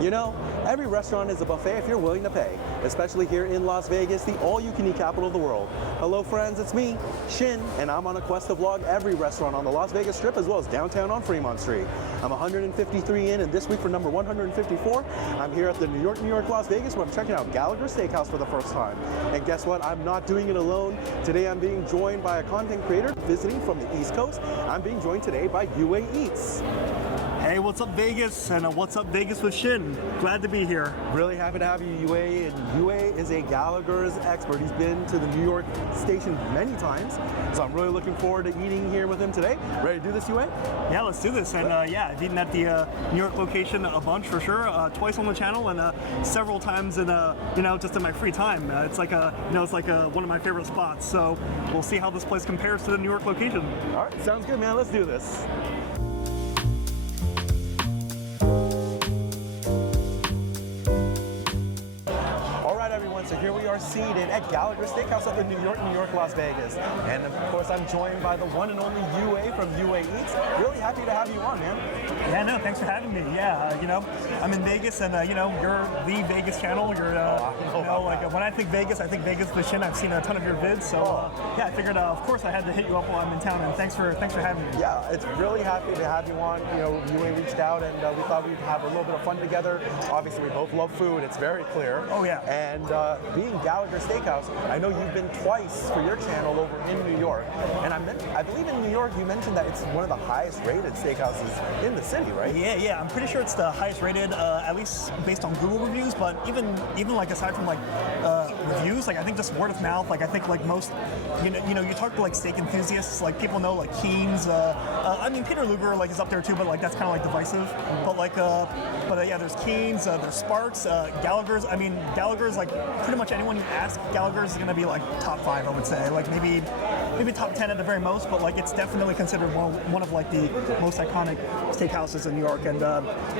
You know, every restaurant is a buffet if you're willing to pay, especially here in Las Vegas, the all-you-can-eat capital of the world. Hello friends, it's me, Shin, and I'm on a quest to vlog every restaurant on the Las Vegas Strip as well as downtown on Fremont Street. I'm 153 in, and this week for number 154, I'm here at the New York, Las Vegas, where I'm checking out Gallagher Steakhouse for the first time. And guess what? I'm not doing it alone. Today I'm being joined by a content creator visiting from the East Coast. I'm being joined today by UA Eats. Hey, what's up Vegas? And what's up Vegas with Shin? Glad to be here. Really happy to have you, UA. And UA is a Gallagher's expert. He's been to the New York station many times. So I'm really looking forward to eating here with him today. Ready to do this, UA? Yeah, let's do this. And yeah, I've eaten at the New York location a bunch for sure. Twice on the channel and several times in just in my free time. It's like one of my favorite spots. So we'll see how this place compares to the New York location. All right, sounds good, man. Let's do this. So here we are seated at Gallagher Steakhouse up in New York, Las Vegas. And of course, I'm joined by the one and only UA from UA Eats. Really happy to have you on, man. Yeah, no, thanks for having me. Yeah, I'm in Vegas, and you're the Vegas channel. You're, when I think Vegas with Shin. I've seen a ton of your vids, so yeah, I figured, of course, I had to hit you up while I'm in town. And thanks for having me. Yeah, it's really happy to have you on. UA reached out, and we thought we'd have a little bit of fun together. Obviously, we both love food. It's very clear. Oh yeah. And being Gallagher Steakhouse, I know you've been twice for your channel over in New York, and I believe in New York you mentioned that it's one of the highest rated steakhouses in the city, right? Yeah, I'm pretty sure it's the highest rated, at least based on Google reviews. But even like aside from like reviews, like I think just word of mouth, like I think like most, you talk to like steak enthusiasts, like people know like Keen's. I mean Peter Luger like is up there too, but like that's kind of like divisive. But yeah, there's Keen's, there's Sparks, Gallagher's. I mean Gallagher's like pretty much anyone you ask, Gallagher's is going to be like top 5, I would say. Like maybe top 10 at the very most, but like it's definitely considered one of like the most iconic steakhouses in New York, and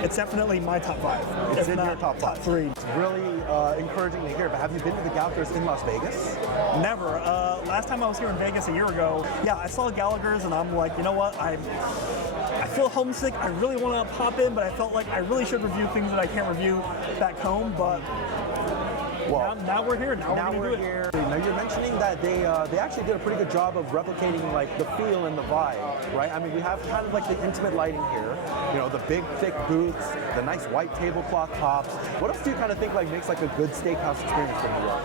it's definitely my top 5. It's in your top 3. It's really encouraging to hear. But have you been to the Gallagher's in Las Vegas? Never. Last time I was here in Vegas a year ago, yeah, I saw Gallagher's, and I'm like, you know what, I feel homesick. I really want to pop in, but I felt like I really should review things that I can't review back home. But well, now we're here. Now we're here. Now you're mentioning that they actually did a pretty good job of replicating like the feel and the vibe, right? I mean, we have kind of like the intimate lighting here, the big thick booths, the nice white tablecloth tops. What else do you kind of think like makes like a good steakhouse experience for New York?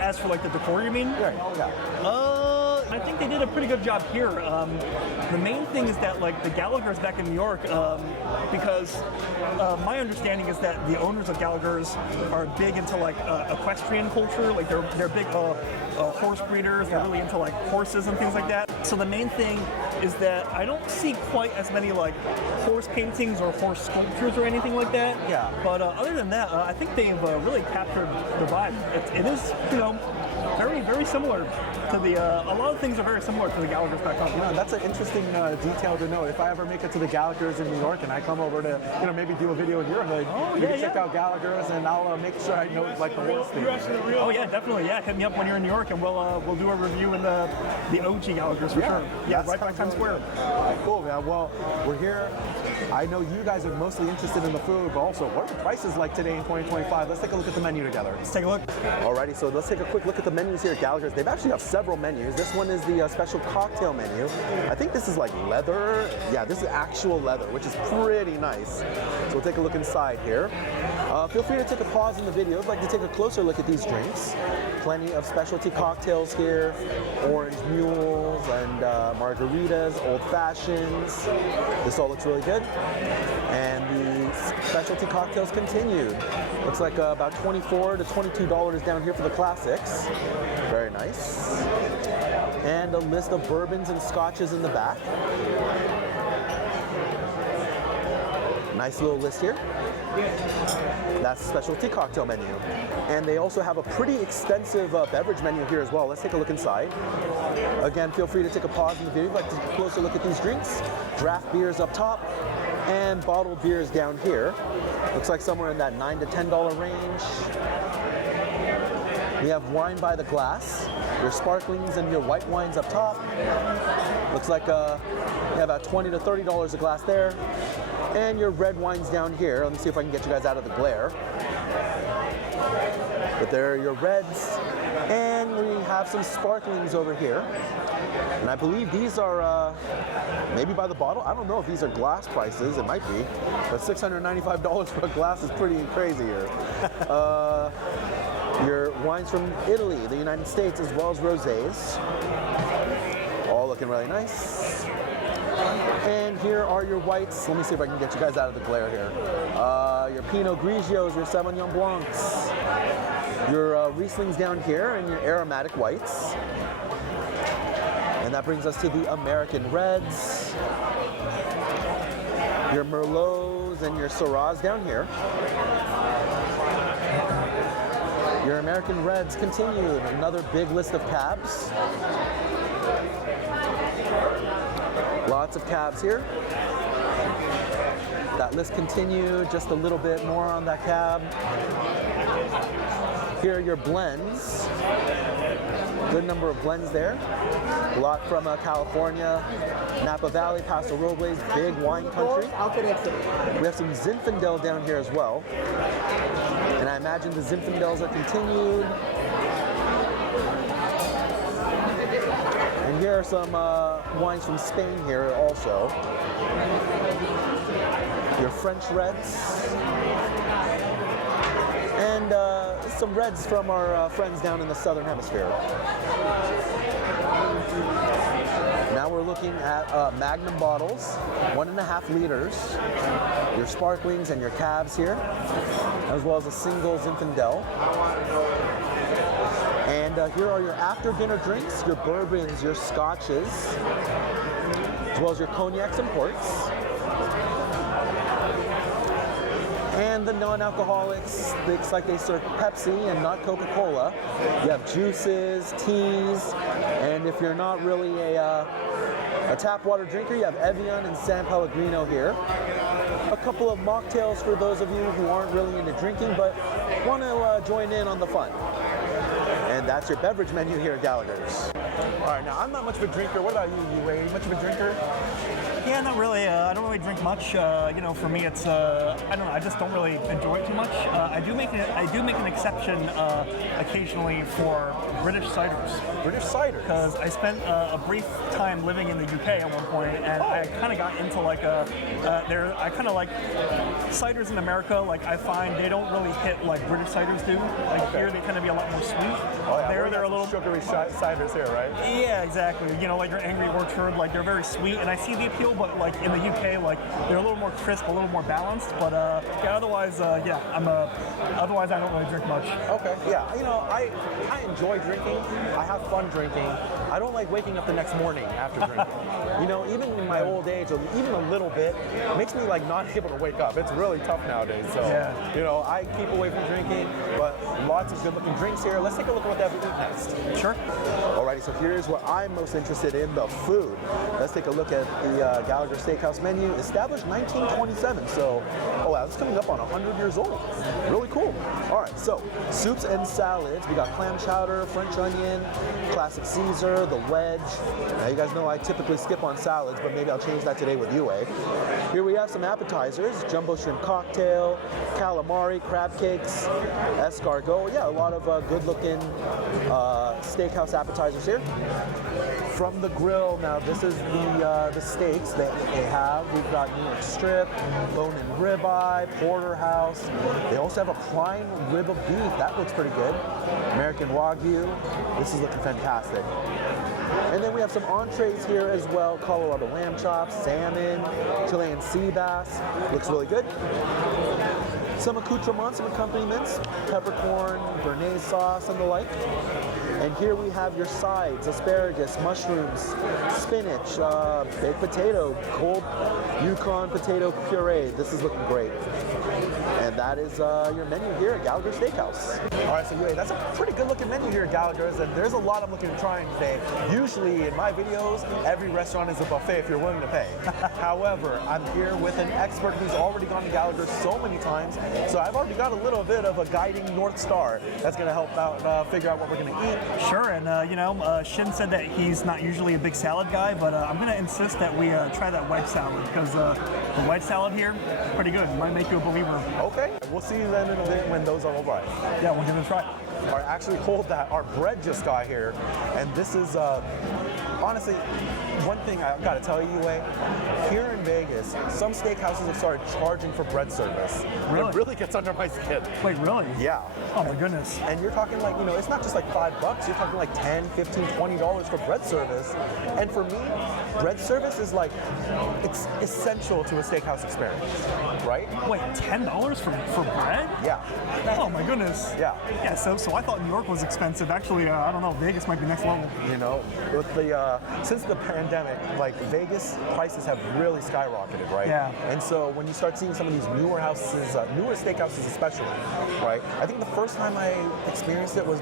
As for like the decor, you mean? Yeah. I think they did a pretty good job here. The main thing is that like the Gallagher's back in New York, because my understanding is that the owners of Gallagher's are big into like equestrian culture. Like they're big horse breeders. They're really into like horses and things like that. So the main thing is that I don't see quite as many like horse paintings or horse sculptures or anything like that. Yeah. But other than that, I think they've really captured the vibe. It is very, very similar to the, a lot of things are very similar to the Gallagher's back home. That's an interesting detail to know. If I ever make it to the Gallagher's in New York and I come over to, maybe do a video in your hood, you can check out Gallagher's, and I'll make sure I know like the horse thing. Oh yeah, definitely. Yeah, hit me up when you're in New York, and we'll do a review in the OG Gallagher's for sure. Yeah, right by Times Square. Cool, man. Well, we're here. I know you guys are mostly interested in the food, but also what are the prices like today in 2025? Let's take a look at the menu together. Let's take a look. Alrighty, so let's take a quick look at the menus here at Gallagher's. They've actually have several menus. This one is the special cocktail menu. I think this is like leather. Yeah, this is actual leather, which is pretty nice. So we'll take a look inside here. Feel free to take a pause in the video if you'd like to take a closer look at these drinks. Plenty of specialty cocktails here, orange mules and margaritas, old fashions. This all looks really good. And the specialty cocktails continued. Looks like about $24 to $22 down here for the classics. Very nice. And a list of bourbons and scotches in the back. Nice little list here. That's the specialty cocktail menu. And they also have a pretty extensive beverage menu here as well. Let's take a look inside. Again, feel free to take a pause in the video if you'd like to take a closer look at these drinks. Draft beers up top and bottled beers down here. Looks like somewhere in that $9 to $10 range. We have wine by the glass, your sparklings and your white wines up top. Looks like you have about $20 to $30 a glass there. And your red wines down here. Let me see if I can get you guys out of the glare. But there are your reds. And we have some sparklings over here. And I believe these are maybe by the bottle. I don't know if these are glass prices. It might be. But $695 for a glass is pretty crazy here. Your wines from Italy, the United States, as well as rosés. All looking really nice. And here are your whites. Let me see if I can get you guys out of the glare here. Your Pinot Grigios, your Sauvignon Blancs, your Rieslings down here, and your aromatic whites. And that brings us to the American Reds, your Merlots, and your Syrahs down here. Your American Reds continued. Another big list of cabs. Lots of cabs here. That list continued, just a little bit more on that cab. Here are your blends. Good number of blends there. A lot from California, Napa Valley, Paso Robles, big wine country. We have some Zinfandel down here as well. And I imagine the Zinfandels are continued. And here are some wines from Spain here also. Your French reds. And some reds from our friends down in the Southern Hemisphere. Now we're looking at Magnum bottles, 1.5 liters. Your sparklings and your cabs here, as well as a single Zinfandel. And here are your after-dinner drinks, your bourbons, your scotches, as well as your cognacs and ports. And the non-alcoholics, looks like they serve Pepsi and not Coca-Cola. You have juices, teas, and if you're not really a tap water drinker, you have Evian and San Pellegrino here. A couple of mocktails for those of you who aren't really into drinking but want to join in on the fun. And that's your beverage menu here at Gallagher's. All right, now I'm not much of a drinker. What about you, Wade? Much of a drinker? Yeah, not really. I don't really drink much. You know, for me, it's I don't know. I just don't really enjoy it too much. I do make an exception occasionally for British ciders. British cider? Because I spent a brief time living in the UK at one point, and I kind of got into like I kind of like ciders in America. Like I find they don't really hit like British ciders do. Like here, they tend to be a lot more sweet. Oh, yeah, they're a little sugary ciders here, right? Yeah, exactly. You know, like your Angry Orchard, like they're very sweet, and I see the appeal. But like in the UK, like they're a little more crisp, a little more balanced. But yeah, otherwise, otherwise I don't really drink much. Okay. Yeah. You know, I enjoy drinking. I have fun drinking. I don't like waking up the next morning after drinking. You know, even in my old age, or even a little bit, it makes me like not able to wake up. It's really tough nowadays. So, you know, I keep away from drinking, but lots of good-looking drinks here. Let's take a look at what they have to eat next. Sure. Alrighty, so here's what I'm most interested in, the food. Let's take a look at the Gallagher Steakhouse menu, established 1927. So, oh wow, it's coming up on 100 years old. Really cool. All right, so soups and salads. We got clam chowder, French onion, classic Caesar, the wedge. Now you guys know I typically skip on salads, but maybe I'll change that today with you, eh? Here we have some appetizers, jumbo shrimp cocktail, calamari, crab cakes, escargot. Yeah, a lot of good-looking steakhouse appetizers here. From the grill, now this is the steaks that they have. We've got New York strip, bone-in ribeye, porterhouse. They also have a prime rib of beef. That looks pretty good. American Wagyu. This is looking fantastic. And then we have some entrees here as well. Colorado lamb chops, salmon, Chilean sea bass. Looks really good. Some accoutrements, some accompaniments, peppercorn, béarnaise sauce, and the like. And here we have your sides: asparagus, mushrooms, spinach, baked potato, cold Yukon potato puree. This is looking great. And that is your menu here at Gallagher Steakhouse. All right, so that's a pretty good looking menu here at Gallagher's, and there's a lot I'm looking at trying today. Usually in my videos, every restaurant is a buffet if you're willing to pay. However, I'm here with an expert who's already gone to Gallagher's so many times So I've already got a little bit of a guiding North Star that's going to help out figure out what we're going to eat. Sure, and Shin said that he's not usually a big salad guy, but I'm going to insist that we try that white salad, because the white salad here, pretty good. Might make you a believer. Okay, we'll see you then in a bit when those are arrived. Yeah, we'll give it a try. Or actually hold that, our bread just got here, and this is, honestly, one thing I've got to tell you, Wei, here in Vegas, some steakhouses have started charging for bread service. Really? It really gets under my skin. Wait, really? Yeah. Oh my goodness. And you're talking like, it's not just like $5, you're talking like $10, $15, $20 for bread service. And for me, bread service is like, it's essential to a steakhouse experience, right? Wait, $10 for bread? Yeah. Oh my goodness. Yeah. Yeah, so I thought New York was expensive. Actually, I don't know, Vegas might be next level. With the since the pandemic, like Vegas prices have really skyrocketed, right? Yeah. And so when you start seeing some of these newer houses, newer steakhouses especially, right? I think the first time I experienced it was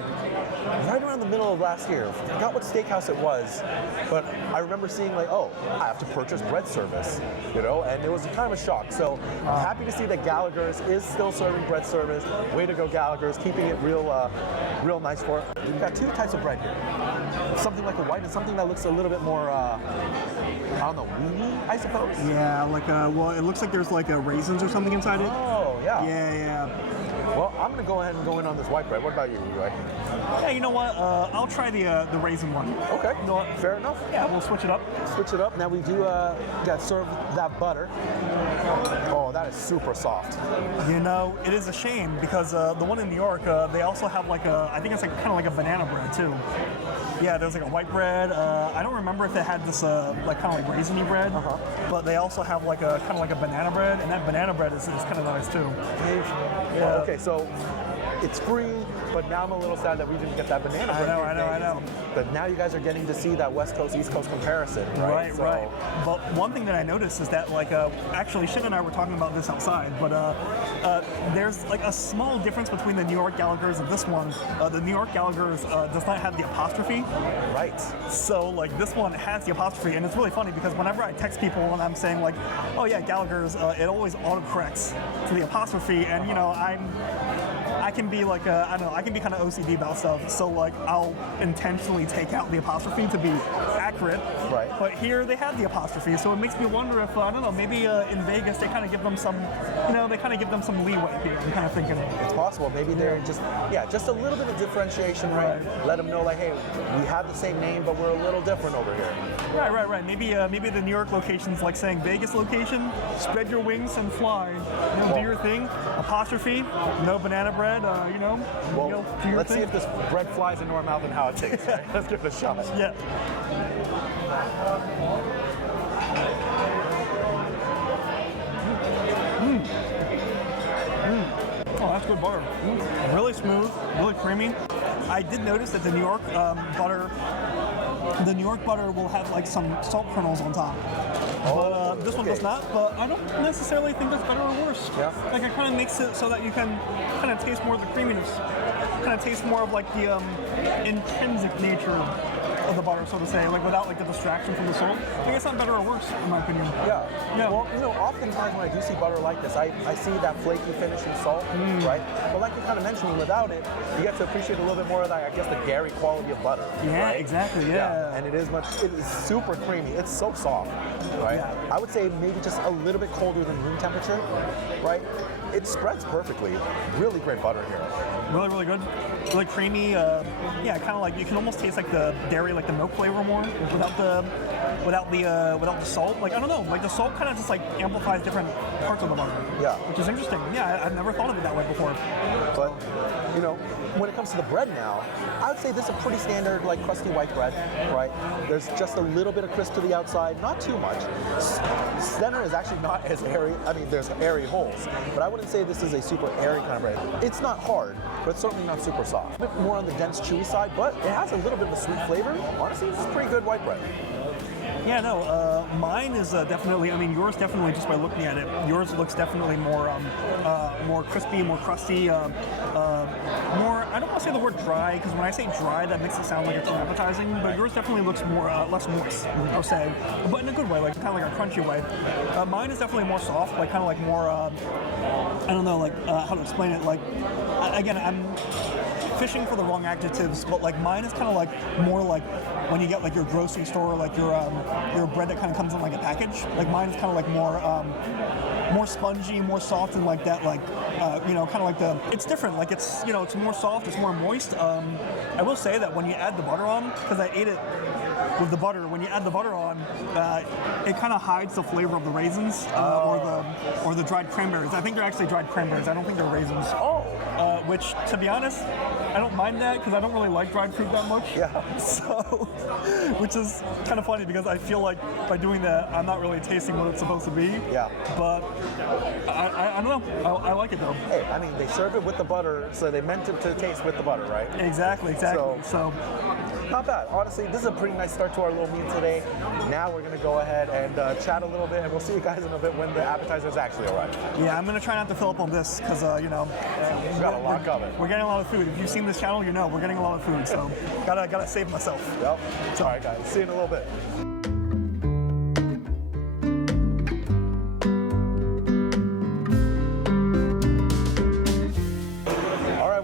right around the middle of last year. I forgot what steakhouse it was, but I remember seeing like, oh, I have to purchase bread service, and it was kind of a shock. So I'm happy to see that Gallagher's is still serving bread service. Way to go, Gallagher's, keeping it real nice for it. We've got two types of bread here. Something like a white and something that looks a little bit more, I don't know, weedy, I suppose? Yeah, well, it looks like there's like raisins or something inside it. Oh, yeah. Yeah. Well, I'm going to go ahead and go in on this white bread. What about you, Leroy? Yeah, you know what? I'll try the raisin one. Okay, you know what? Fair enough. Yeah, we'll switch it up. Switch it up. Now we do got serve that butter. Oh, that is super soft. It is a shame because the one in New York, they also have I think it's like kind of like a banana bread too. Yeah, there's like a white bread. I don't remember if they had this like kind of like raisiny bread, but they also have like a kind of like a banana bread, and that banana bread is kind of nice too. Yeah. Okay, so it's free, but now I'm a little sad that we didn't get that banana bread. I know. But now you guys are getting to see that West Coast, East Coast comparison, right? Right. But one thing that I noticed is that actually Shin and I were talking about this outside, but there's like a small difference between the New York Gallagher's and this one. The New York Gallagher's does not have the apostrophe. Right. So this one has the apostrophe, and it's really funny because whenever I text people and I'm saying like, oh yeah, Gallagher's, it always autocorrects to the apostrophe, and I can be like, I don't know, I can be kind of OCD about stuff, so I'll intentionally take out the apostrophe to be accurate. Right. But here they have the apostrophe, so it makes me wonder if, I don't know, maybe in Vegas they kind of give them some, some leeway here, I'm kind of thinking. It's possible, maybe they're just a little bit of differentiation, right? Let them know like, hey, we have the same name, but we're a little different over here. Right. Maybe the New York location's like saying Vegas location, spread your wings and fly. Do your thing. Apostrophe, no banana bread. Well, let's see if this bread flies into our mouth and how it tastes. Right? Let's give it a shot. Yeah. Oh, that's good butter. Really smooth, really creamy. I did notice that the New York butter will have like some salt kernels on top. But this one does not, but I don't necessarily think that's better or worse. Yeah. Like it kind of makes it so that you can kind of taste more of the creaminess. Kind of taste more of like the intrinsic nature of the butter, so to say, like without like the distraction from the salt. I think it's not better or worse, in my opinion. Yeah. Well, oftentimes when I do see butter like this, I see that flaky finish in salt, right? But like you're kind of mentioning, without it, you get to appreciate a little bit more of that, I guess, the dairy quality of butter. Yeah, right? exactly. Yeah. And it is super creamy. It's so soft, right? Yeah. I would say maybe just a little bit colder than room temperature, right? It spreads perfectly. Really great butter here. Really, really good. Really creamy. Kind of like you can almost taste like the dairy, like the milk flavor more without the salt. Like I don't know, like the salt kind of just like amplifies different parts of the butter. Yeah. Which is interesting. Yeah, I've never thought of it that way before. But when it comes to the bread now, I would say this is a pretty standard like crusty white bread, right? There's just a little bit of crisp to the outside, not too much. Center is actually not as airy. I mean, there's airy holes, but I wouldn't say this is a super airy kind of bread. It's not hard, but it's certainly not super soft. A bit more on the dense, chewy side, but it has a little bit of a sweet flavor. Honestly, this is pretty good white bread. Yeah, no, mine is definitely, I mean, yours definitely, just by looking at it, yours looks definitely more crispy, more crusty, more, I don't want to say the word dry, because when I say dry, that makes it sound like it's unappetizing, but yours definitely looks more, less moist, I would say, but in a good way, like kind of like a crunchy way. Mine is definitely more soft, like kind of like more, I don't know, like how to explain it, like, again, I'm fishing for the wrong adjectives, but like mine is kind of like more like when you get like your grocery store, like your bread that kind of comes in like a package. Like mine is kind of like more spongy, more soft, and like that, like you know, kind of like the. It's different. Like it's, you know, it's more soft, it's more moist. I will say that when you add the butter on, because I ate it with the butter, when you add the butter on, it kind of hides the flavor of the raisins or the dried cranberries. I think they're actually dried cranberries. I don't think they're raisins. Oh. Which, to be honest, I don't mind that because I don't really like dried fruit that much. Yeah. So, which is kind of funny because I feel like by doing that, I'm not really tasting what it's supposed to be. Yeah. But I don't know. I like it though. Hey, I mean, they serve it with the butter, so they meant it to taste with the butter, right? Exactly. So not bad. Honestly, this is a pretty nice start to our little meal today. Now we're going to go ahead and chat a little bit, and we'll see you guys in a bit when the appetizers actually arrive. yeah, I'm gonna try not to fill up on this because you know, We've got a lot coming. we're getting a lot of food. If you've seen this channel, you know we're getting a lot of food. So gotta save myself. Yep. All right, guys. See you in a little bit.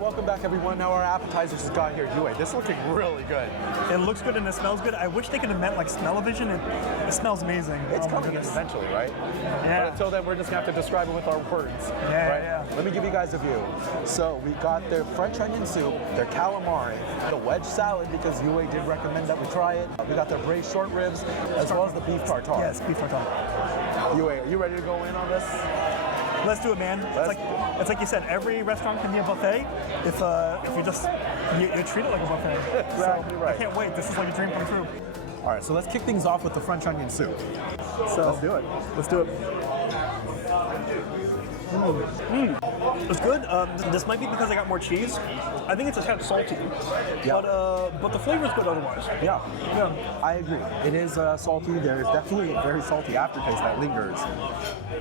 Welcome back, everyone. Now our appetizers just got here. Yue, this is looking really good. It looks good and it smells good. I wish they could have meant like smell-o-vision. It smells amazing. It's Oh my coming goodness. eventually, right? Yeah. But until then, we're just gonna have to describe it with our words. Yeah, right? yeah. Let me give you guys a view. So we got their French onion soup, their calamari, the wedge salad because Yue did recommend that we try it. We got their braised short ribs, as well as the beef tartar. Yes, beef tartar. Yue, are you ready to go in on this? Let's do it, man. It's like you said, every restaurant can be a buffet if you just you treat it like a buffet. Exactly right. I can't wait. This is like a dream come true. All right, so let's kick things off with the French onion soup. So Let's do it. Let's do it. It's good. This might be because I got more cheese. I think it's a tad salty. Yeah. But the flavor's good otherwise. Yeah, Yeah. I agree. It is salty. There is definitely a very salty aftertaste that lingers.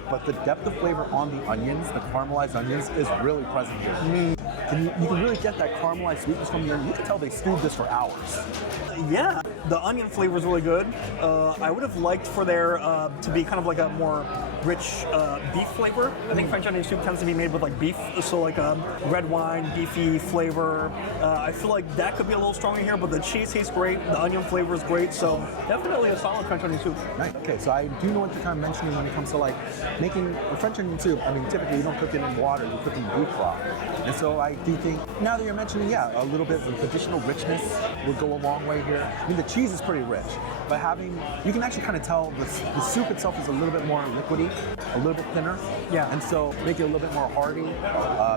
But the depth of flavor on the onions, the caramelized onions, is really present here. And you can really get that caramelized sweetness from the onion. You can tell they stewed this for hours. Yeah, the onion flavor is really good. I would have liked for there to be kind of like a more rich beef flavor. I think French onion soup tends to be made with like beef, so like red wine, beefy flavor. I feel like that could be a little stronger here, but the cheese tastes great, the onion flavor is great, so definitely a solid French onion soup. Nice. Okay, so I do know what you're kind of mentioning when it comes to like making a French onion soup. I mean, typically you don't cook it in water, you cook it in beef broth. And so I do think, now that you're mentioning, yeah, a little bit of additional richness would go a long way here. I mean, the cheese is pretty rich, but you can actually kind of tell the soup itself is a little bit more liquidy, a little bit thinner. Yeah. And so make it a little bit more hearty,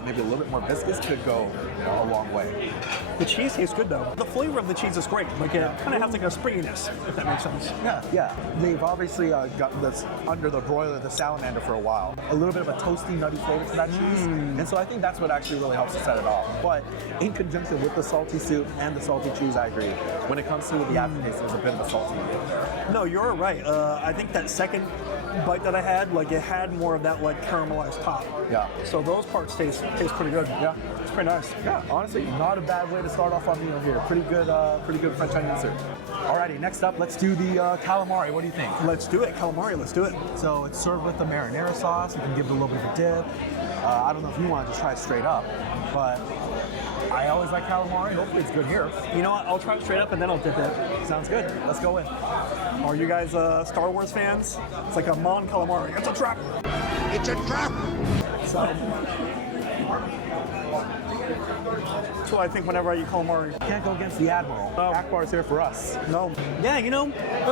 maybe a little bit more viscous could go, a long way. The cheese tastes good though. The flavor of the cheese is great. Like it kind of has like a springiness, if that makes sense. Yeah. They've obviously gotten this under the broiler, the salamander, for a while. A little bit of a toasty, nutty flavor to that cheese. And so I think that's what actually really helps to set it off. But in conjunction with the salty soup and the salty cheese, I agree. When it comes to the aftertaste, there's a bit of a salty note there. No, you're right. I think that second bite that I had, like it had more of that like caramelized top. Yeah. So those parts taste pretty good. Yeah. It's pretty nice. Yeah, honestly, not a bad way to start off our meal here. Pretty good French onion soup. Alrighty, next up, let's do the calamari. What do you think? Let's do it, calamari. Let's do it. So it's served with the marinara sauce. You can give it a little bit of a dip. I don't know if you want to just try it straight up, but I always like calamari. Hopefully it's good here. You know what? I'll try it straight up and then I'll dip it. Sounds good. Let's go in. Are you guys Star Wars fans? It's like a Mon calamari. It's a trap. It's a trap! So that's what I think whenever I eat calamari. Can't go against the Admiral. Akbar's here for us. No. Yeah,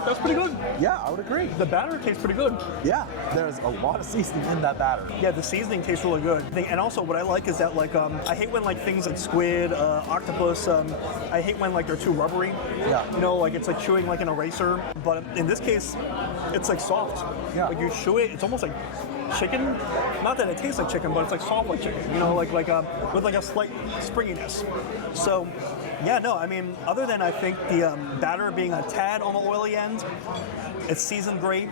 that's pretty good. Yeah, I would agree. The batter tastes pretty good. Yeah, there's a lot of seasoning in that batter. Yeah, the seasoning tastes really good. And also what I like is that like I hate when like things like squid, octopus, I hate when like they're too rubbery. Yeah. Like it's like chewing like an eraser. But in this case, it's like soft. Yeah. Like you chew it, it's almost like chicken. Not that it tastes like chicken, but it's like soft like chicken. You know, like with like a slight springiness. So, yeah, no, I mean, other than I think the batter being a tad on the oily end, it's seasoned great.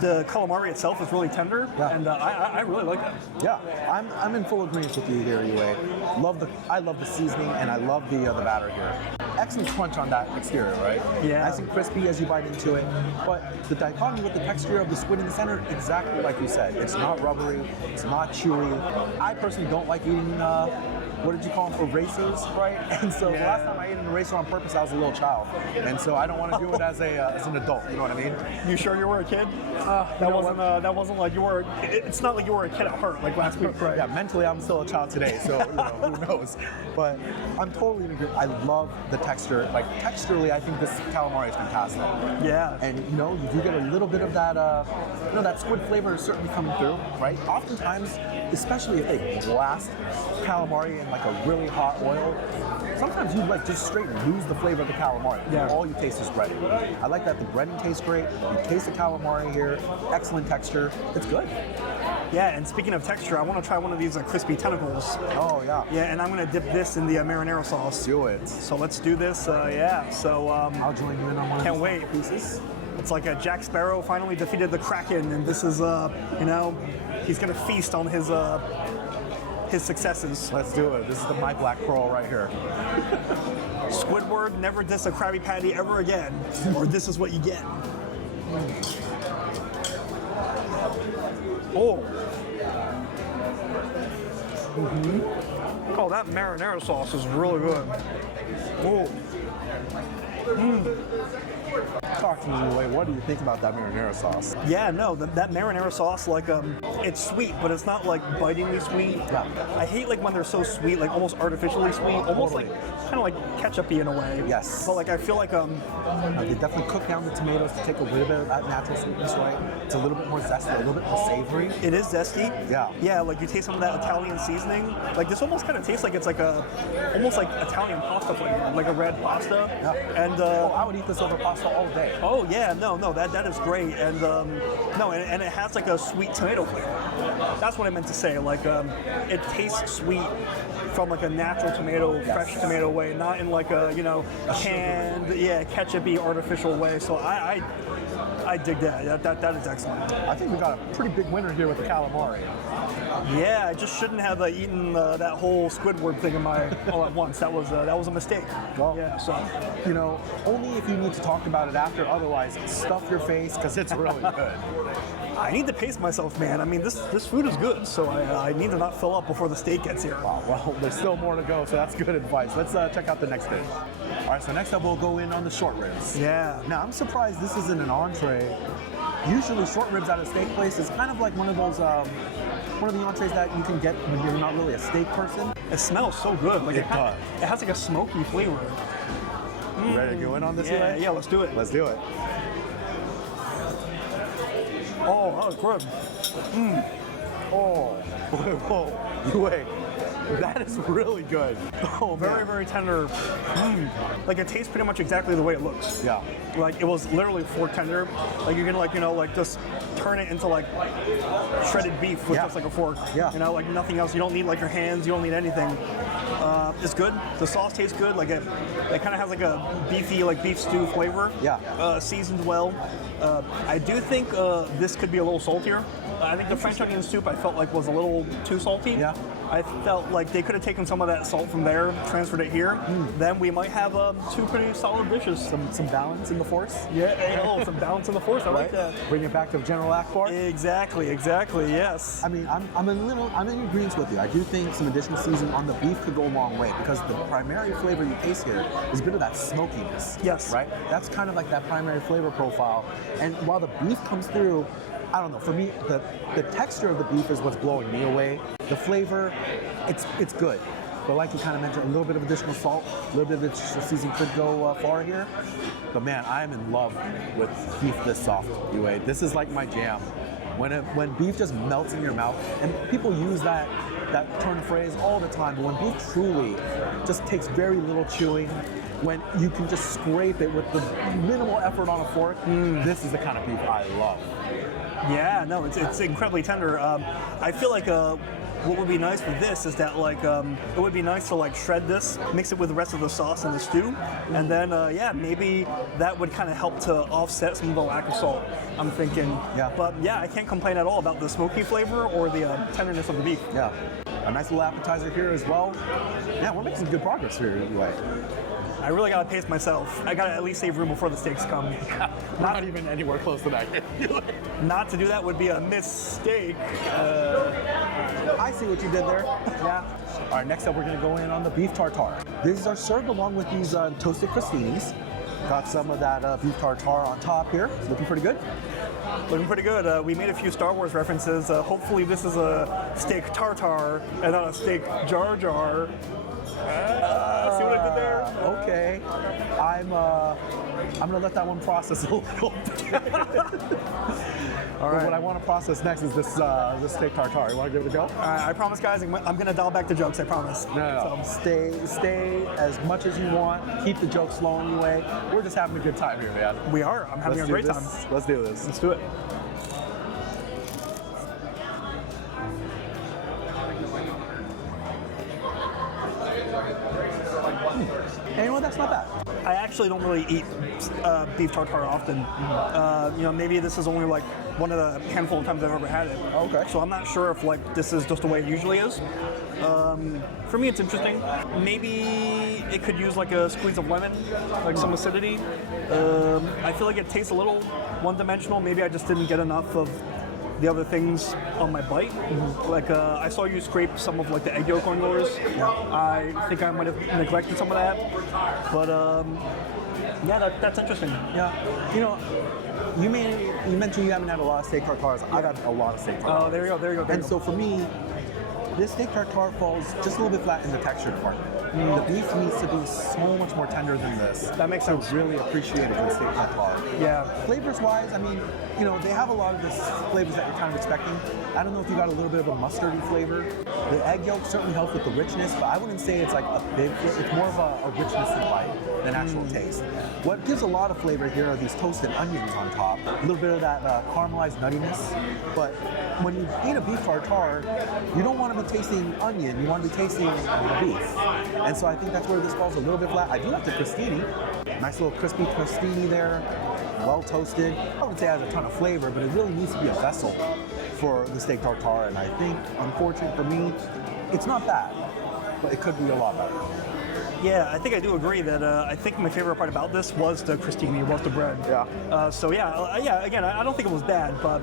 The calamari itself is really tender, and I really like it. Yeah, I'm in full agreement with you here, Yue. I love the seasoning, and I love the batter here. Excellent crunch on that exterior, right? Yeah. Nice and crispy as you bite into it. But the dichotomy with the texture of the squid in the center, exactly like you said. It's not rubbery, it's not chewy. I personally don't like eating, what did you call them, erasers, right? And so the last time I ate an eraser on purpose, I was a little child. And so I don't want to do it as an adult, you know what I mean? You sure you were a kid? That wasn't like you were, it's not like you were a kid at heart, like last week, right? Yeah, mentally I'm still a child today, so who knows? But I'm totally in agreement. I love the texture. Like texturally, I think this calamari is fantastic. Yeah. And you do get a little bit of that, that squid flavor is certainly coming through, right? Oftentimes, especially if they blast calamari in like a really hot oil, sometimes you like just straight lose the flavor of the calamari. Yeah. All you taste is breading. I like that the breading tastes great. You taste the calamari here. Excellent texture. It's good. Yeah, and speaking of texture, I want to try one of these crispy tentacles. Oh, yeah. Yeah, and I'm going to dip this in the marinara sauce. Do it. So let's do this, yeah. So I'll join you in on one can't of wait. these pieces. It's like Jack Sparrow finally defeated the Kraken, and this is, he's going to feast on his successes. Let's do it. This is my black pearl right here. Squidward, never diss a Krabby Patty ever again, or this is what you get. Oh. Oh, that marinara sauce is really good. Oh. Talk to me, Yue. What do you think about that marinara sauce? Yeah, no, that marinara sauce, like, it's sweet, but it's not like bitingly sweet. Yeah. I hate like when they're so sweet, like almost artificially sweet, almost Totally. like kind of like ketchup-y in a way. Yes. But like I feel like They definitely cook down the tomatoes to take a little bit of that natural sweetness, right? It's a little bit more zesty, a little bit more savory. it is zesty. Yeah. Yeah, like you taste some of that Italian seasoning. Like this almost kind of tastes like it's like almost like Italian pasta flavor, like a red pasta. Yeah. And I would eat this over pasta all day. oh yeah, no, that is great. And and it has like a sweet tomato flavor. That's what I meant to say. Like it tastes sweet from like a natural tomato, fresh tomato way, not in like a canned, ketchup-y artificial way. So I dig that. That is excellent. I think we got a pretty big winner here with the calamari. Yeah, I just shouldn't have eaten that whole Squidward thing all at once. That was a mistake. Well, yeah. So only if you need to talk about it after. Otherwise, stuff your face because it's really good. I need to pace myself, man. I mean, this food is good, so I need to not fill up before the steak gets here. Wow, well, there's still more to go, so that's good advice. Let's check out the next dish. All right, so next up we'll go in on the short ribs. Yeah. Now, I'm surprised this isn't an entree. Usually short ribs at a steak place is kind of like one of those, one of the entrees that you can get when you're not really a steak person. It smells so good. Like It does. It has like a smoky flavor. You ready to go in on this, Yeah, Yue? yeah, let's do it. Let's do it. Oh, that was good. Oh, whoa, Yue, that is really good. Oh, Very, man. very tender. Like it tastes pretty much exactly the way it looks. Yeah. Like it was literally fork tender. Like you can just turn it into like shredded beef with Yeah. just like a fork. Yeah. Like nothing else. You don't need like your hands. You don't need anything. It's good. The sauce tastes good. Like it kind of has like a beefy like beef stew flavor. Yeah. Seasoned well. I do think this could be a little saltier. I think the French onion soup I felt like was a little too salty. Yeah. I felt like they could have taken some of that salt from there, transferred it here. Then we might have two pretty solid dishes. Some balance in the force. Yeah, some balance in the force. I like that. Bring it back to General Akbar. Exactly. Yes. I mean, I'm in agreement with you. I do think some additional seasoning on the beef could go a long way because the primary flavor you taste here is a bit of that smokiness. Yes. Right? That's kind of like that primary flavor profile. And while the beef comes through, I don't know, for me, the texture of the beef is what's blowing me away. The flavor, it's good. But like you kind of mentioned, a little bit of additional salt, a little bit of additional seasoning could go far here. But man, I'm in love with beef this soft, Yue. This is like my jam. When beef just melts in your mouth, and people use that turn of phrase all the time, but when beef truly just takes very little chewing, when you can just scrape it with the minimal effort on a fork, this is the kind of beef I love. Yeah, no, it's incredibly tender. I feel like what would be nice with this is that like it would be nice to like shred this, mix it with the rest of the sauce in the stew, and then yeah, maybe that would kind of help to offset some of the lack of salt. I'm thinking. Yeah. But yeah, I can't complain at all about the smoky flavor or the tenderness of the beef. Yeah. A nice little appetizer here as well. Yeah, we're making some good progress here anyway. I really gotta pace myself. I gotta at least save room before the steaks come. Not even anywhere close to that. Not to do that would be a mistake. I see what you did there. Yeah. All right, next up we're gonna go in on the beef tartar. These are served along with these toasted crostinis. Got some of that beef tartar on top here. It's looking pretty good. Looking pretty good. We made a few Star Wars references. Hopefully this is a steak tartar and not a steak jar jar. See what I did there? Okay. I'm gonna let that one process a little bit. All right. What I want to process next is this steak tartare. You want to give it a go? I promise, guys. I'm gonna dial back the jokes. I promise. No. Stay as much as you want. Keep the jokes flowing away. We're just having a good time here, man. We are. I'm having a great time. Let's do this. Let's do it. And you know what? That's not bad. I actually don't really eat beef tartare often. You know, maybe this is only like one of the handful of times I've ever had it. Okay. So I'm not sure if like this is just the way it usually is. For me, it's interesting. Maybe it could use like a squeeze of lemon, like some acidity. I feel like it tastes a little one-dimensional. Maybe I just didn't get enough of the other things on my bite. Like I saw you scrape some of like the egg yolk on yours. I think I might have neglected some of that, but yeah, that's interesting. Yeah, you know, you mentioned you haven't had a lot of steak tartares. I've had a lot of steak tartares. Oh, there you go. And so for me, this steak tartare falls just a little bit flat in the texture department. The beef needs to be so much more tender than this. That makes sense. To really appreciate a good steak tartare. Yeah. Flavors-wise, I mean, you know, they have a lot of the flavors that you're kind of expecting. I don't know if you got a little bit of a mustardy flavor. The egg yolk certainly helps with the richness, but I wouldn't say it's like a big, it's more of a richness in bite than actual taste. What gives a lot of flavor here are these toasted onions on top, a little bit of that caramelized nuttiness. But when you eat a beef tartare, you don't want to be tasting onion, you want to be tasting the beef. And so I think that's where this falls a little bit flat. I do like the crostini. Nice little crispy crostini there, well toasted. I wouldn't say it has a ton of flavor, but it really needs to be a vessel for the steak tartare. And I think, unfortunately for me, it's not bad, but it could be a lot better. Yeah, I think I do agree that I think my favorite part about this was the crostini, was the bread. Yeah. So yeah, again, I don't think it was bad, but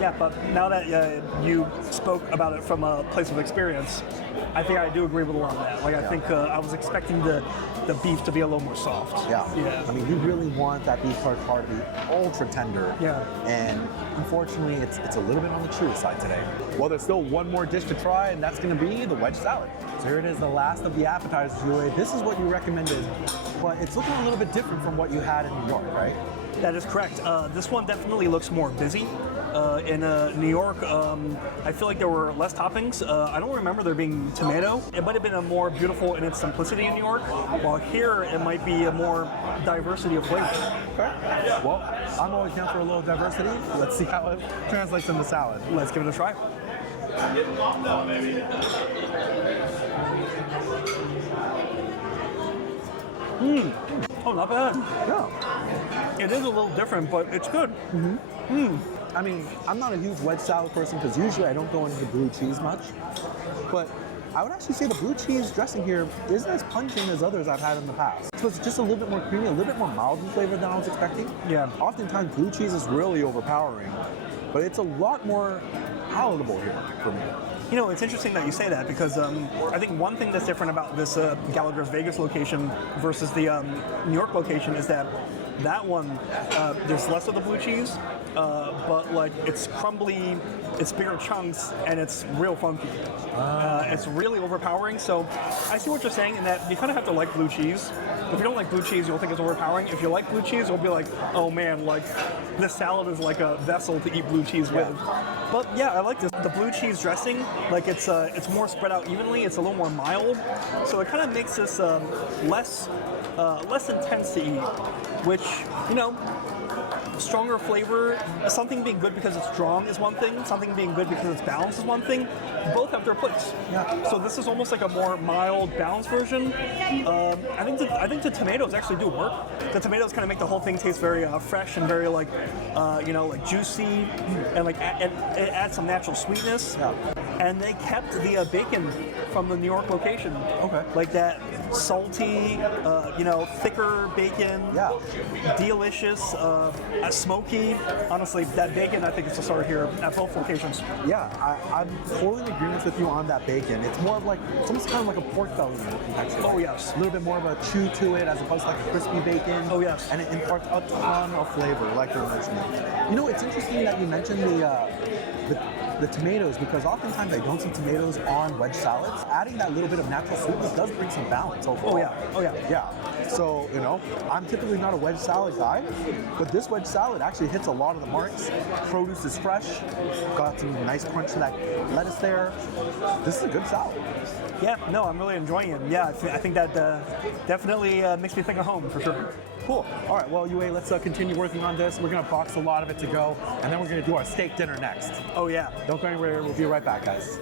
yeah, but now that you spoke about it from a place of experience, I think I do agree with a lot of that. Like, I think I was expecting the beef to be a little more soft. Yeah. I mean, you really want that beef tartare to be ultra tender. Yeah. And unfortunately, it's a little bit on the chewy side today. Well, there's still one more dish to try, and that's going to be the wedge salad. So here it is, the last of the appetizers, Julie. This is what you recommended, but it's looking a little bit different from what you had in New York, right? That is correct. This one definitely looks more busy. In New York, I feel like there were less toppings. I don't remember there being tomato. It might have been a more beautiful in its simplicity in New York, while here it might be a more diversity of flavor. Okay. Well, I'm always down for a little diversity. Let's see how it translates into salad. Let's give it a try. Oh, not bad. Yeah. It is a little different, but it's good. I mean, I'm not a huge wedge salad person because usually I don't go into the blue cheese much, but I would actually say the blue cheese dressing here isn't as pungent as others I've had in the past. So it's just a little bit more creamy, a little bit more mild in flavor than I was expecting. Yeah. Oftentimes blue cheese is really overpowering, but it's a lot more palatable here for me. You know, it's interesting that you say that because I think one thing that's different about this Gallagher's Vegas location versus the New York location is that one, there's less of the blue cheese, but like it's crumbly, it's bigger chunks, and it's real funky. It's really overpowering. So I see what you're saying in that you kind of have to like blue cheese. If you don't like blue cheese, you'll think it's overpowering. If you like blue cheese, you'll be like, oh man, like this salad is like a vessel to eat blue cheese with. But yeah, I like this. The blue cheese dressing, like it's more spread out evenly. It's a little more mild, so it kind of makes this less intense to eat, which, you know, stronger flavor, something being good because it's strong is one thing, something being good because it's balanced is one thing. Both have their place. Yeah. So this is almost like a more mild, balanced version. I think the tomatoes actually do work. The tomatoes kind of make the whole thing taste very fresh and very like like juicy, and like it adds some natural sweetness. Yeah. And they kept the bacon from the New York location. Okay. Like that salty, thicker bacon. Yeah. Delicious, smoky. Honestly, that bacon I think is the star here at both locations. Yeah, I'm totally in agreement with you on that bacon. It's more of like, it's almost kind of like a pork belly texture. Oh yes. A little bit more of a chew to it as opposed to like a crispy bacon. Oh yes. And it imparts a ton of flavor, like you're mentioning. You know, it's interesting that you mentioned the tomatoes, because oftentimes I don't see tomatoes on wedge salads. Adding that little bit of natural sweetness does bring some balance overall. Oh yeah. Oh yeah. Yeah. So, I'm typically not a wedge salad guy, but this wedge salad actually hits a lot of the marks. Produce is fresh, got some nice crunch to that lettuce there. This is a good salad. Yeah, no, I'm really enjoying it. Yeah, I think that definitely makes me think of home for sure. Cool. All right, well, Yue, let's continue working on this. We're going to box a lot of it to go, and then we're going to do our steak dinner next. Oh yeah. Don't go anywhere. We'll be right back, guys.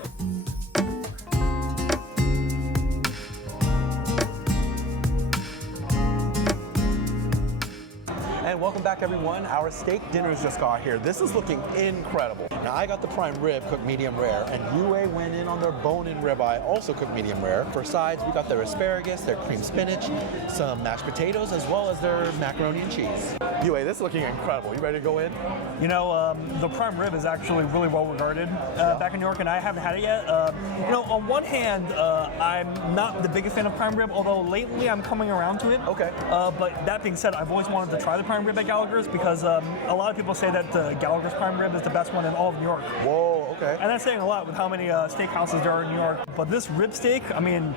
And welcome back, everyone. Our steak dinner's just got here. This is looking incredible. Now, I got the prime rib cooked medium rare, and Yue went in on their bone-in ribeye, also cooked medium rare. For sides, we got their asparagus, their cream spinach, some mashed potatoes, as well as their macaroni and cheese. Yue, this is looking incredible. You ready to go in? The prime rib is actually really well regarded back in New York, and I haven't had it yet. On one hand, I'm not the biggest fan of prime rib, although lately I'm coming around to it. Okay. But that being said, I've always wanted to try the prime rib at Gallagher's because a lot of people say that Gallagher's prime rib is the best one in all of New York. Whoa, okay. And that's saying a lot with how many steakhouses there are in New York. But this rib steak, I mean,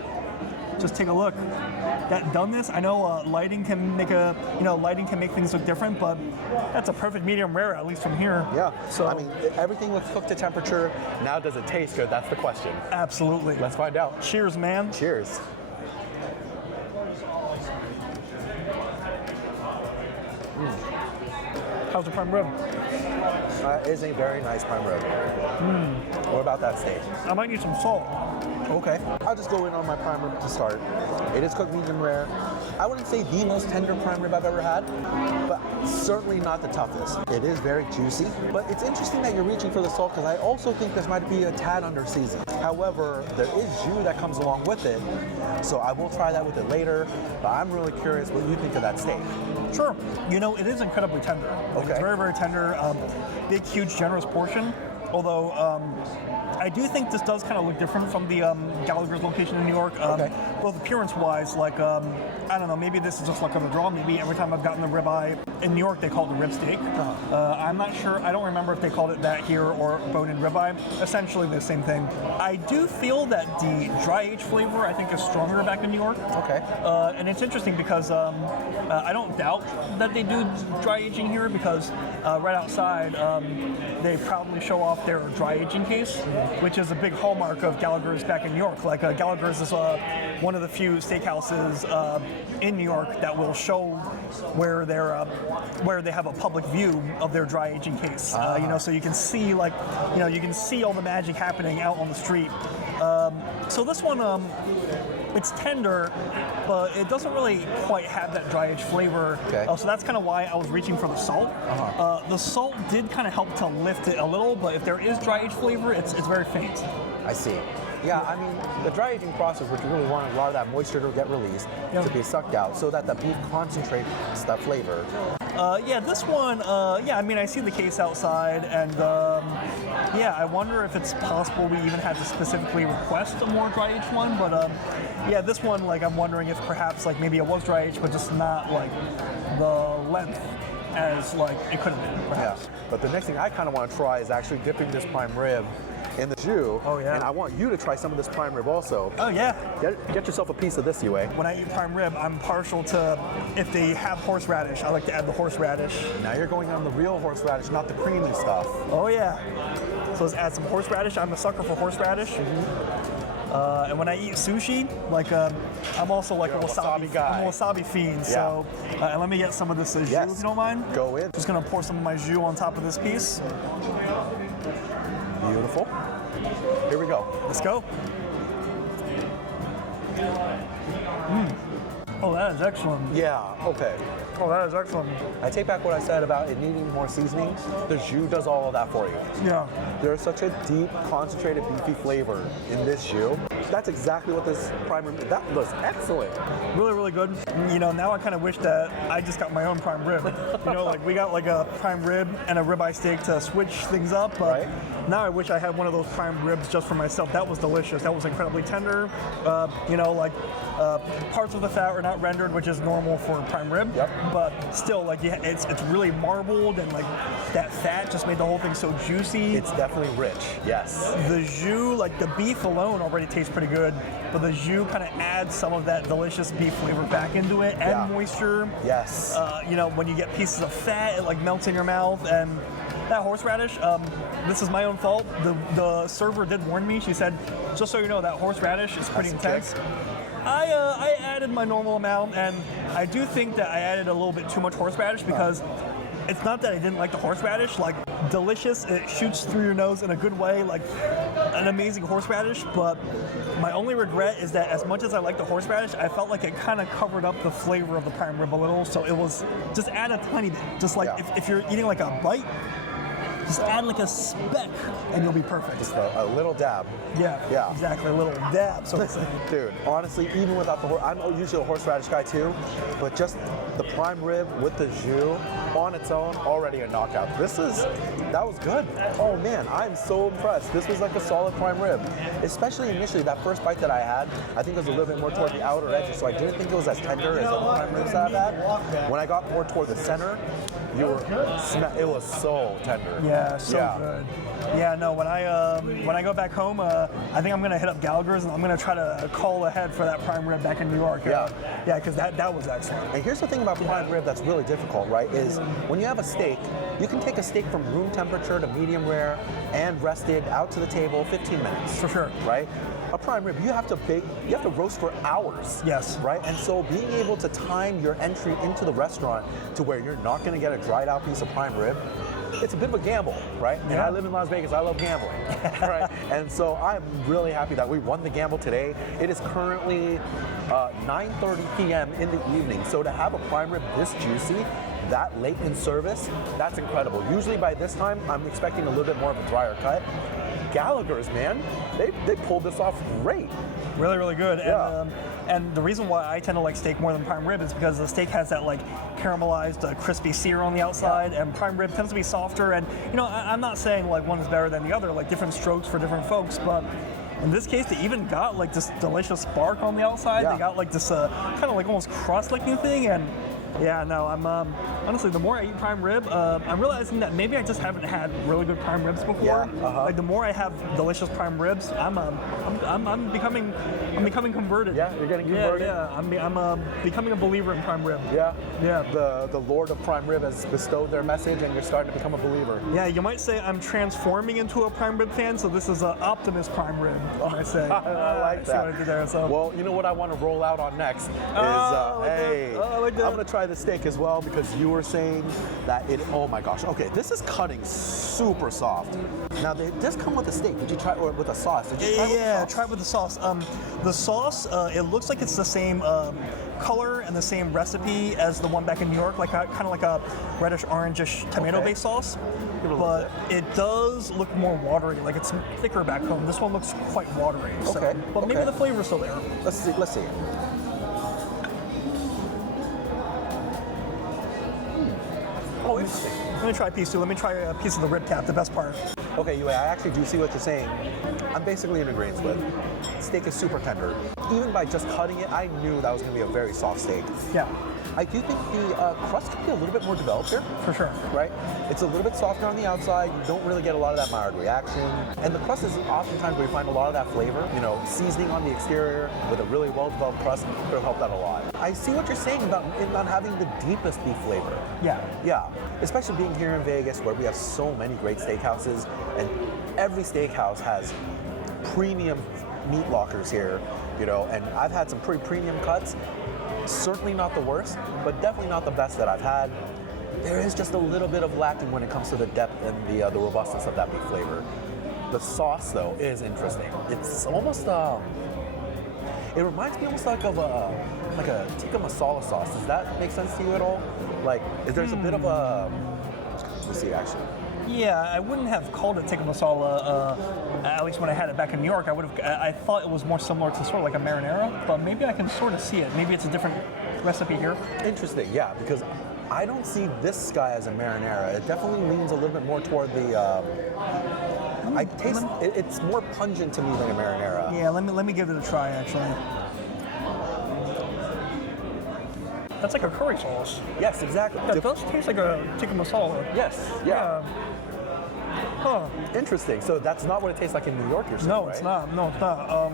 just take a look. That doneness, I know lighting can make things look different, but that's a perfect medium rare, at least from here. Yeah. So I mean, everything was cooked to temperature. Now, does it taste good? That's the question. Absolutely. Let's find out. Cheers, man. Cheers. How's the prime rib? That is a very nice prime rib. What about that steak? I might need some salt. Okay. I'll just go in on my prime rib to start. It is cooked medium rare. I wouldn't say the most tender prime rib I've ever had, but certainly not the toughest. It is very juicy, but it's interesting that you're reaching for the salt because I also think this might be a tad under seasoned. However, there is jus that comes along with it, so I will try that with it later, but I'm really curious what you think of that steak. Sure. It is incredibly tender. Okay. It's very, very tender. Big, huge, generous portion. Although I do think this does kind of look different from the Gallagher's location in New York. Okay. Both appearance-wise, like, I don't know, maybe this is just luck of the draw. Maybe every time I've gotten the ribeye in New York, they call it the rib steak. I'm not sure. I don't remember if they called it that here or bone-in ribeye. Essentially the same thing. I do feel that the dry age flavor, I think, is stronger back in New York. Okay. And it's interesting because I don't doubt that they do dry aging here because right outside they proudly show off their dry aging case, which is a big hallmark of Gallagher's back in New York. Like Gallagher's is one of the few steakhouses in New York that will show where they have a public view of their dry aging case. So you can see you can see all the magic happening out on the street. So this one, it's tender, but it doesn't really quite have that dry aged flavor. Okay. So that's kind of why I was reaching for the salt. The salt did kind of help to lift it a little, but if there is dry aged flavor, it's very faint. I see. Yeah, I mean, the dry aging process, which you really want a lot of that moisture to get released, to be sucked out, so that the beef concentrates that flavor. This one, I mean, I see the case outside, and I wonder if it's possible we even had to specifically request a more dry aged one, but this one, I'm wondering if perhaps, maybe it was dry aged, but just not, the length as, it could have been, perhaps. Yeah, but the next thing I kind of want to try is actually dipping this prime rib in the jus. Oh, yeah. And I want you to try some of this prime rib also. Oh, yeah. Get yourself a piece of this, Yue. When I eat prime rib, I'm partial to, if they have horseradish, I like to add the horseradish. Now you're going on the real horseradish, not the creamy stuff. Oh, yeah. So let's add some horseradish. I'm a sucker for horseradish. And when I eat sushi, like I'm also like You're a a wasabi guy. I'm a wasabi fiend. So and let me get some of this jus, Yes. if you don't mind. Go in. Just gonna pour some of my jus on top of this piece. Beautiful. Here we go. Let's go. Oh, that is excellent. Yeah, okay. Oh, that is excellent. I take back what I said about it needing more seasoning. The jus does all of that for you. Yeah. There's such a deep, concentrated, beefy flavor in this jus. That's exactly what this prime rib, that was excellent. Really, really good. You know, now I kind of wish that I just got my own prime rib. You know, like we got like a prime rib and a ribeye steak to switch things up, but Right. now I wish I had one of those prime ribs just for myself. That was delicious. That was incredibly tender. You know, like parts of the fat were not rendered, which is normal for prime rib. Yep. But still, like it's really marbled, and like that fat just made the whole thing so juicy. It's definitely rich, yes. The jus, like the beef alone already tastes pretty good, but the jus kind of adds some of that delicious beef flavor back into it, and Yeah. moisture. Yes. You know, when you get pieces of fat, it like melts in your mouth. And that horseradish, this is my own fault. The server did warn me. She said, just so you know, that horseradish is pretty That's intense. okay. I added my normal amount, and I do think that I added a little bit too much horseradish because it's not that I didn't like the horseradish. Like, delicious, it shoots through your nose in a good way, like an amazing horseradish. But my only regret is that as much as I like the horseradish, I felt like it kind of covered up the flavor of the prime rib a little. So it was just add a tiny bit. Just like Yeah. if you're eating like a bite, just add like a speck and you'll be perfect. Just a little dab. Yeah, Yeah. exactly. A little dab, so to say. Dude, honestly, even without the I'm usually a horseradish guy too, but just the prime rib with the jus on its own, already a knockout. That was good. Oh man, I'm so impressed. This was like a solid prime rib. Especially initially, that first bite that I had, I think it was a little bit more toward the outer edges, so I didn't think it was as tender as other prime ribs that I've had. When I got more toward the center, it was so tender. Yeah, so good. Yeah, no, when I go back home, I think I'm gonna hit up Gallagher's and I'm gonna try to call ahead for that prime rib back in New York. Yeah. Yeah, because that was excellent. And here's the thing about prime rib that's really difficult, right? Is when you have a steak, you can take a steak from room temperature to medium rare and rested out to the table 15 minutes. For sure. Right? A prime rib, you have to roast for hours. Yes. Right? And so being able to time your entry into the restaurant to where you're not going to get a dried out piece of prime rib, it's a bit of a gamble, right? And Yeah. I live in Las Vegas, I love gambling, right? And so I'm really happy that we won the gamble today. It is currently 9:30 p.m. in the evening. So to have a prime rib this juicy, that late in service, that's incredible. Usually by this time, I'm expecting a little bit more of a drier cut. Gallagher's, man, they pulled this off great. Really, really good. Yeah. And the reason why I tend to like steak more than prime rib is because the steak has that like caramelized, crispy sear on the outside, and prime rib tends to be softer. And you know, I'm not saying like one is better than the other, like different strokes for different folks, but in this case, they even got like this delicious spark on the outside. Yeah. They got like this kind of like almost crust-looking thing, and yeah, no, I'm honestly, the more I eat prime rib, I'm realizing that maybe I just haven't had really good prime ribs before. Yeah, Like the more I have delicious prime ribs, I'm becoming converted. Yeah, you're getting converted? Yeah, I'm becoming a believer in prime rib. Yeah. Yeah. The Lord of Prime Rib has bestowed their message, and you're starting to become a believer. Yeah, you might say I'm transforming into a prime rib fan, so this is an Optimus prime rib, I might say. I like See that. what I did there, so. Well, you know what I want to roll out on next is, I like that. hey, Oh, I like that. I'm going to try the steak as well because you were saying that oh my gosh. Okay, this is cutting super soft. Now, this come with a steak. Did you try, or with a sauce? Did you try with the sauce? Try it with the sauce. The sauce, it looks like it's the same color and the same recipe as the one back in New York, like kind of like a reddish orangish tomato-based sauce. Give it a little But it does look more watery, like it's thicker back home. This one looks quite watery. So, Okay, but maybe okay. the flavor's still there. Let's see. Oh, interesting. Let me try a piece too. Let me try a piece of the rib cap, the best part. Okay, Yue, I actually do see what you're saying. I'm basically in agreement with. Steak is super tender. Even by just cutting it, I knew that was going to be a very soft steak. Yeah, I do think the crust could be a little bit more developed here, for sure. right? It's a little bit softer on the outside. You don't really get a lot of that mild reaction. And the crust is oftentimes where you find a lot of that flavor. You know, seasoning on the exterior with a really well-developed crust could help that a lot. I see what you're saying about it not having the deepest beef flavor. Yeah. Yeah, especially being here in Vegas where we have so many great steakhouses and every steakhouse has premium meat lockers here, you know, and I've had some pretty premium cuts. Certainly not the worst, but definitely not the best that I've had. There is just a little bit of lacking when it comes to the depth and the robustness of that beef flavor. The sauce, though, is interesting. It's almost, it reminds me almost like a tikka masala sauce. Does that make sense to you at all? Like, there's a bit of a, let's see, actually. Yeah, I wouldn't have called it tikka masala. At least when I had it back in New York, I thought it was more similar to sort of like a marinara, but maybe I can sort of see it. Maybe it's a different recipe here. Interesting, yeah, because I don't see this guy as a marinara. It definitely leans a little bit more toward the. I taste it's more pungent to me than a marinara. Yeah, let me give it a try actually. That's like a curry sauce. Yes, exactly. That does taste like a tikka masala. Yes, yeah. Huh. Interesting. So that's not what it tastes like in New York, you're saying, No, right? it's not. No, it's not.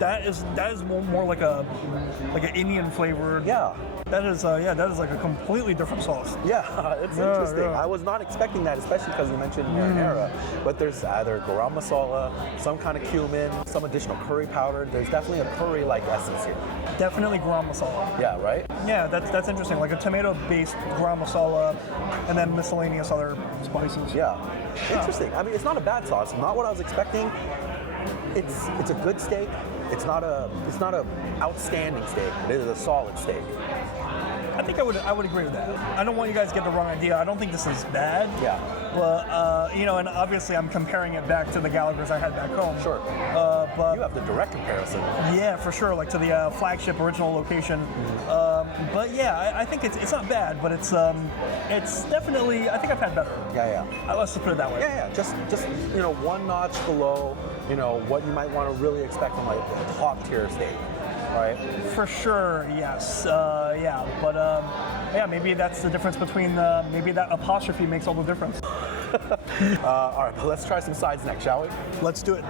That is more like an Indian flavored. Yeah. That is like a completely different sauce. Yeah, it's interesting. Yeah. I was not expecting that, especially because you mentioned marinara. But there's either garam masala, some kind of cumin, some additional curry powder. There's definitely a curry-like essence here. Definitely garam masala. Yeah, right? Yeah, that's interesting. Like a tomato-based garam masala, and then miscellaneous other spices. Yeah. Interesting. I mean, it's not a bad sauce. Not what I was expecting. It's a good steak. It's not a outstanding steak. It is a solid steak. I think I would agree with that. I don't want you guys to get the wrong idea. I don't think this is bad. Yeah. Well, you know, and obviously I'm comparing it back to the Gallaghers I had back home. Sure. But You have the direct comparison. Yeah, for sure, like to the Flagship original location. But yeah, I think it's not bad, but it's definitely, I think I've had better. Yeah. Let's just put it that way. Yeah. Just one notch below, what you might want to really expect from like a top tier steak, right? For sure, yes. Yeah, but yeah, maybe that's the difference between maybe that apostrophe makes all the difference. All right, but let's try some sides next, shall we? Let's do it.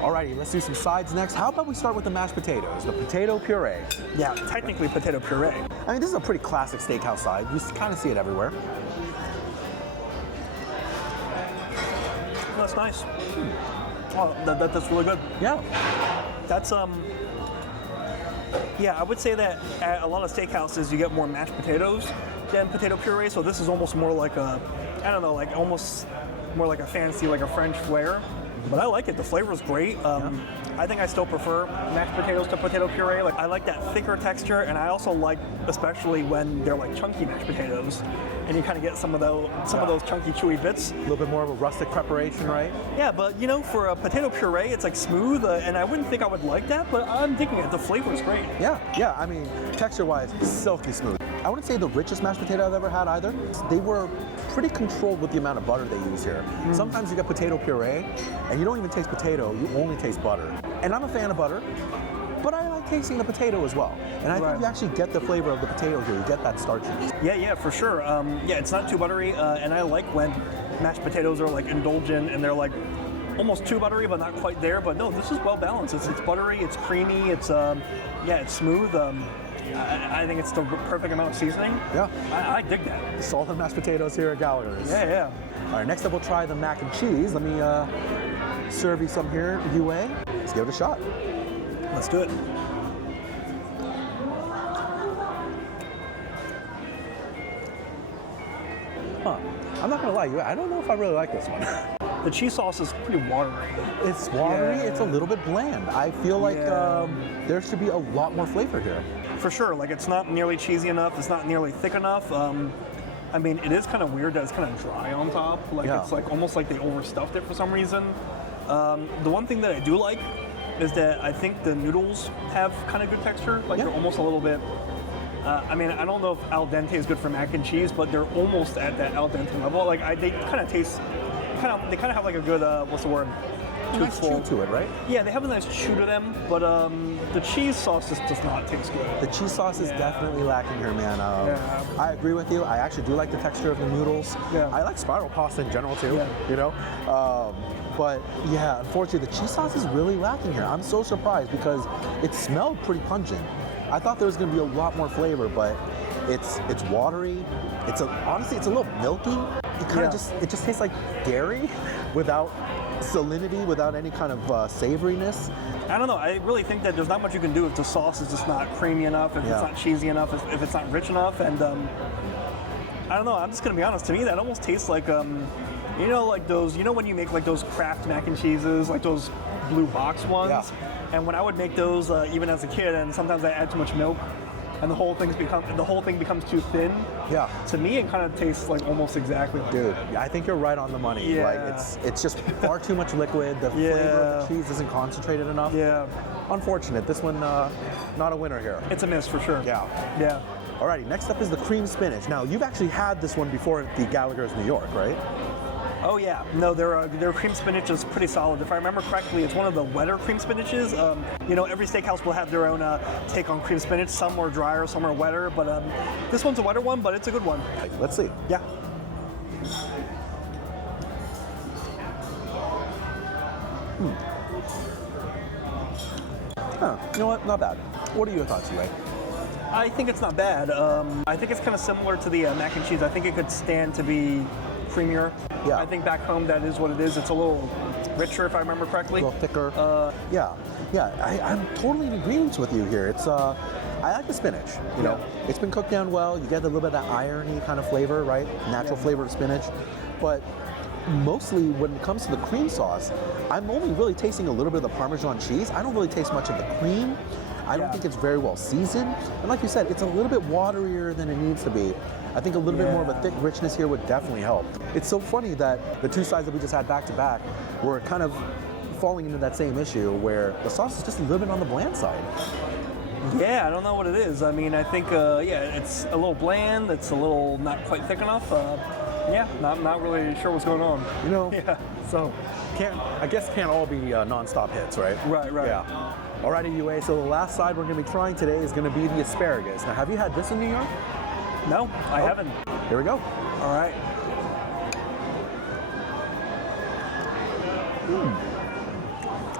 Alrighty, let's do some sides next. How about we start with the mashed potatoes, the potato puree? Yeah, technically potato puree. I mean, this is a pretty classic steakhouse side. You kind of see it everywhere. That's nice. Oh, that's really good. Yeah. That's yeah, I would say that at a lot of steakhouses you get more mashed potatoes than potato puree, so this is almost more like a, I don't know, like almost more like a fancy, like a French flair. But I like it. The flavor is great. I think I still prefer mashed potatoes to potato puree. Like I like that thicker texture, and I also like, especially when they're like chunky mashed potatoes, and you kind of get some of those chunky, chewy bits. A little bit more of a rustic preparation, right? Yeah, but for a potato puree, it's like smooth, and I wouldn't think I would like that, but I'm digging it. The flavor is great. Yeah. I mean, texture-wise, silky smooth. I wouldn't say the richest mashed potato I've ever had either. They were pretty controlled with the amount of butter they use here. Sometimes you get potato puree, and you don't even taste potato, you only taste butter. And I'm a fan of butter, but I like tasting the potato as well. And I think you actually get the flavor of the potato here. You get that starchiness. Yeah, for sure. Yeah, it's not too buttery, and I like when mashed potatoes are like indulgent and they're like almost too buttery, but not quite there. But no, this is well balanced. It's buttery, it's creamy, it's it's smooth. I think it's the perfect amount of seasoning. Yeah. I dig that. Solid mashed potatoes here at Gallagher's. Yeah. All right, next up we'll try the mac and cheese. Let me serve you some here, UA. Let's give it a shot. Let's do it. I'm not gonna lie, I don't know if I really like this one. The cheese sauce is pretty watery. It's watery, it's a little bit bland. I feel like there should be a lot more flavor here. For sure, like it's not nearly cheesy enough, it's not nearly thick enough. I mean, it is kind of weird that it's kind of dry on top. Like it's like almost like they overstuffed it for some reason. The one thing that I do like is that I think the noodles have kind of good texture. Like they're almost a little bit. I mean, I don't know if al dente is good for mac and cheese, but they're almost at that al dente level. Like they kind of taste, they kind of have like a good what's the word? Nice chew to it, right? Yeah, they have a nice chew to them, but the cheese sauce just does not taste good. The cheese sauce is definitely lacking here, man. I agree with you. I actually do like the texture of the noodles. Yeah. I like spiral pasta in general too, but yeah, unfortunately the cheese sauce is really lacking here. I'm so surprised because it smelled pretty pungent. I thought there was going to be a lot more flavor, but it's watery. Honestly, it's a little milky. It just tastes like dairy without salinity without any kind of savoriness. I don't know. I really think that there's not much you can do if the sauce is just not creamy enough, if it's not cheesy enough, if it's not rich enough. And I don't know. I'm just gonna be honest. To me, that almost tastes like you know, like those. You know when you make like those Kraft mac and cheeses, like those blue box ones. Yeah. And when I would make those, even as a kid, and sometimes I add too much milk, and the whole thing becomes too thin. Yeah. To me, it kind of tastes like almost exactly like Dude, that. I think you're right on the money. Yeah. Like it's just far too much liquid. The flavor of the cheese isn't concentrated enough. Yeah. Unfortunate. This one, not a winner here. It's a miss for sure. Yeah. Yeah. Alrighty, next up is the cream spinach. Now, you've actually had this one before at the Gallagher's New York, right? Oh yeah, no, their cream spinach is pretty solid. If I remember correctly, it's one of the wetter cream spinaches. You know, every steakhouse will have their own take on cream spinach. Some are drier, some are wetter, but this one's a wetter one, but it's a good one. Let's see. Yeah. Huh, you know what? Not bad. What are your thoughts, Ray? I think it's not bad. I think it's kind of similar to the mac and cheese. I think it could stand to be creamier. Yeah. I think back home that is what it is. It's a little richer, if I remember correctly. A little thicker. I'm totally in agreement with you here. It's I like the spinach. You know, it's been cooked down well. You get a little bit of that irony kind of flavor, right? Natural flavor of spinach, but mostly when it comes to the cream sauce, I'm only really tasting a little bit of the Parmesan cheese. I don't really taste much of the cream. I don't think it's very well seasoned. And like you said, it's a little bit waterier than it needs to be. I think a little bit more of a thick richness here would definitely help. It's so funny that the two sides that we just had back to back were kind of falling into that same issue where the sauce is just a little bit on the bland side. Yeah, I don't know what it is. I mean, I think, it's a little bland. It's a little not quite thick enough. Not really sure what's going on. You know? Yeah, so. I guess can't all be non-stop hits, right? Right. Yeah. Alrighty, UA, so the last side we're going to be trying today is going to be the asparagus. Now, have you had this in New York? No, I haven't. Here we go. All right.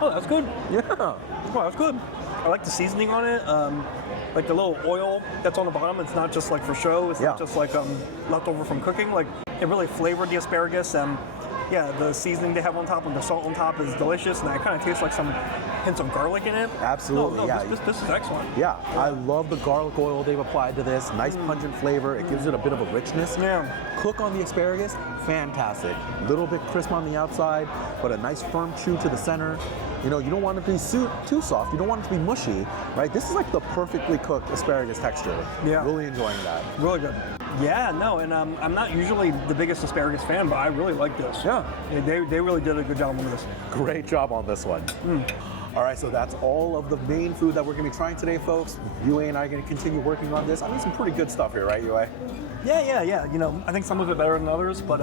Oh, that's good. Yeah. Oh, that's good. I like the seasoning on it. Like the little oil that's on the bottom. It's not just like for show. It's not just like leftover from cooking. Like it really flavored the asparagus. The seasoning they have on top and the salt on top is delicious. And it kind of tastes like some hints of garlic in it. Absolutely, This is excellent. Yeah, I love the garlic oil they've applied to this. Nice pungent flavor. It gives it a bit of a richness. Yeah. Cook on the asparagus, fantastic. Little bit crisp on the outside, but a nice firm chew to the center. You know, you don't want it to be too soft. You don't want it to be mushy, right? This is like the perfectly cooked asparagus texture. Yeah. Really enjoying that. Really good. Yeah, no, and I'm not usually the biggest asparagus fan, but I really like this. Yeah. They really did a good job on this. Great job on this one. All right, so that's all of the main food that we're going to be trying today, folks. UA and I are going to continue working on this. I mean, some pretty good stuff here, right, UA? Yeah. You know, I think some of it better than others, but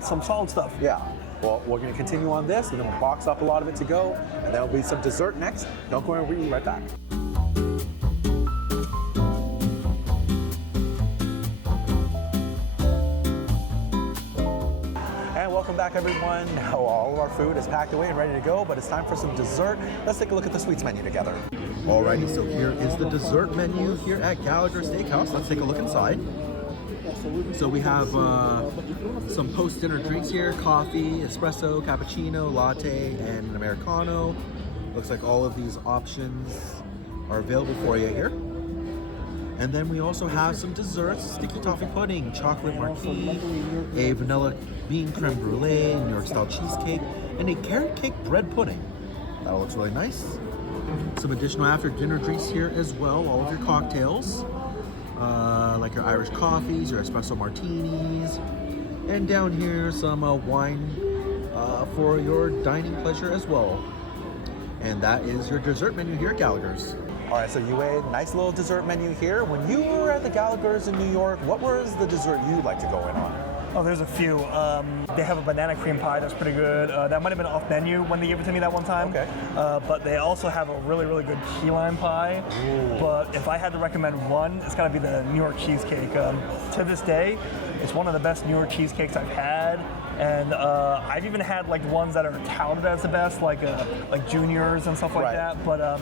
some solid stuff. Yeah. Well, we're going to continue on this, and then we'll box up a lot of it to go, and there'll be some dessert next. Don't go anywhere, we'll be right back. And welcome back, everyone. Now all of our food is packed away and ready to go, but it's time for some dessert. Let's take a look at the sweets menu together. Alrighty, so here is the dessert menu here at Gallagher Steakhouse. Let's take a look inside. So we have some post-dinner drinks here: coffee, espresso, cappuccino, latte, and an Americano. Looks like all of these options are available for you here. And then we also have some desserts: sticky toffee pudding, chocolate marquise, a vanilla bean creme brulee, New York style cheesecake, and a carrot cake bread pudding. That looks really nice. Some additional after dinner drinks here as well, all of your cocktails. Like your Irish coffees, your espresso martinis, and down here some wine for your dining pleasure as well. And that is your dessert menu here at Gallagher's. All right, so UA, nice little dessert menu here. When you were at the Gallagher's in New York, what was the dessert you'd like to go in on? Oh, there's a few. They have a banana cream pie that's pretty good. That might have been off menu when they gave it to me that one time. Okay. But they also have a really, really good key lime pie. Ooh. But if I had to recommend one, it's got to be the New York cheesecake. To this day, it's one of the best New York cheesecakes I've had. And I've even had like ones that are touted as the best, like juniors and stuff like Right. that. But